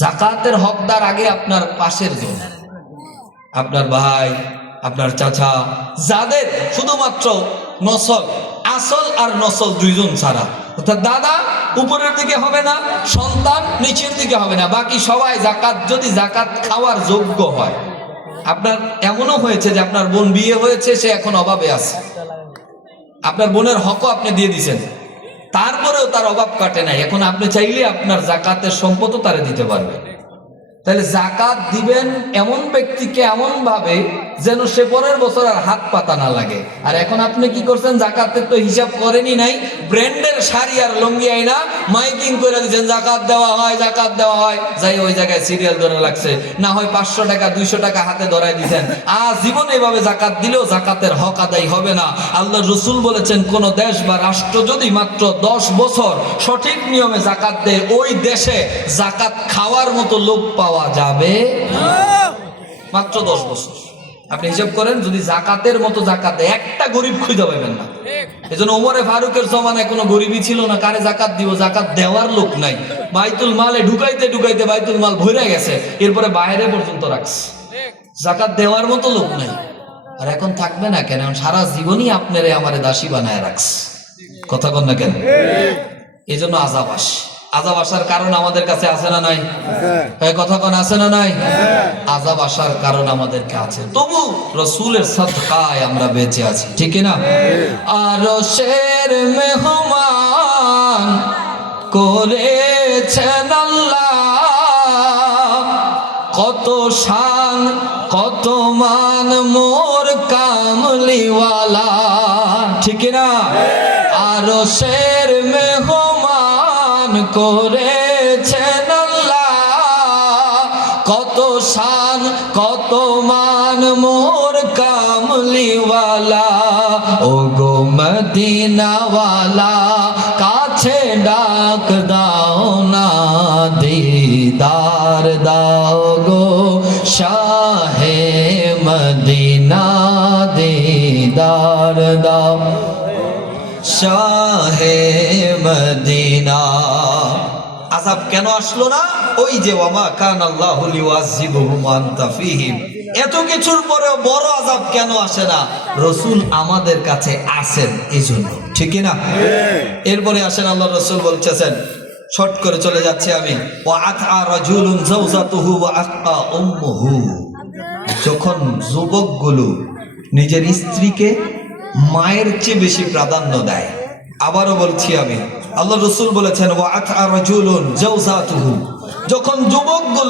জাকাতের হকদার আগে আপনার পাশের জন, আপনার ভাই, আপনার চাচা, যাদের শুধুমাত্র নসল, আসল আর নসল দুইজন ছাড়া, অর্থাৎ দাদা উপরের দিকে হবে না, সন্তান নিচের দিকে হবে না, বাকি সবাই জাকাত যদি জাকাত খাওয়ার যোগ্য হয়। আপনার এমনও হয়েছে যে আপনার বোন বিয়ে হয়েছে, সে এখন অভাবে আছে, আপনার বোনের হকও আপনি দিয়ে দিয়েছেন, তারপরেও তার অভাব কাটে নাই, এখন আপনি চাইলে আপনার জাকাতের সম্পদও তারে দিতে পারবেন। তাহলে জাকাত দিবেন এমন ব্যক্তিকে এমন ভাবে যেন সে পরের বছর আর হাত পাতা না লাগে। আর এখন আপনি কি করছেন, জাকাতের তো হিসাব করেনি নাই, ব্র্যান্ডের শাড়ি আর লুঙ্গি আইনা মাইকিং করে দিচ্ছেন জাকাত দেওয়া হয়, জাকাত দেওয়া হয়, যাই ওই জায়গায় সিরিয়াল ধরে লাগছে, না হয় 500 টাকা 200 টাকা হাতে ধরাই দিচ্ছেন। জীবনে এভাবে জাকাত দিলেও জাকাতের হক আদায় হবে না। আল্লাহ রসুল বলেছেন, কোন দেশ বা রাষ্ট্র যদি মাত্র 10 বছর সঠিক নিয়মে জাকাত দেয়, ওই দেশে জাকাত খাওয়ার মতো লোক পাওয়া যাবে মাত্র 10 বছর। আপনি হিসাব করেন, যদি জাকাতের মতো জাকাত দেয়, একটা গরিব খুঁজে পাবেন না। এজন্য ওমরে ফারুকের জমানায় কোনো গরিবই ছিল না, কারে জাকাত দিব, জাকাত দেওয়ার লোক নাই, বাইতুল মালে ঢুকাইতে ঢুকাইতে বাইতুল মাল ভরে গেছে, এরপরে বাইরে পর্যন্ত রাখছে, জাকাত দেওয়ার মতো লোক নাই। আর এখন থাকবে না কেন? সারা জীবনই আপনারে আমারে দাসী বানায় রাখছে, কথা কন না কেন? এই জন্য আযাব আসে। আযাব আসার কারণ আমাদের কাছে আছে না নাই? কথা কোন আছে না নাই? আযাব আসার কারণ আমাদেরকে আছে, তবু রাসূলের সাদকায় আমরা বেঁচে আছি, ঠিক না? আরশের মেহমান করেছেন আল্লাহ, কত শান কত মান মোর কামলিওয়ালা, ঠিক না? আরশের মেহমান করেছেন আল্লাহ, কত শান কত মান মোর কামলিওয়ালা। ও গো মদিনাওয়ালা, কাছে ডাক দাও না, দিদার দাও গো শাহে মদিনা, দিদার দাও শাহে মদিনা। আযাব কেন আসলো না? ওই যে ওয়ামা কান আল্লাহু লিউআযিবুহুম ওয়া আনতা ফীহিম, এত কিছুর পরেও বড় আযাব কেন আসে না? রাসূল আমাদের কাছে আছেন এইজন্য, ঠিক না? এরপরে আসেন, আল্লাহ রাসূল বলতেছেন, শর্ট করে চলে যাচ্ছে আমি, ওয়া আতা রাজুলুন যাওজাতুহু ওয়া আকা উম্মুহু, যখন যুবকগুলো নিজের স্ত্রীকে মায়ের চেয়ে বেশি প্রাধান্য দেয়। আবারও বলছি আমি, আল্লাহ রাসূল বলেছেন, ওয়া আতা রাজুলুন যাওজাতুহু, যখন যুবকগুলো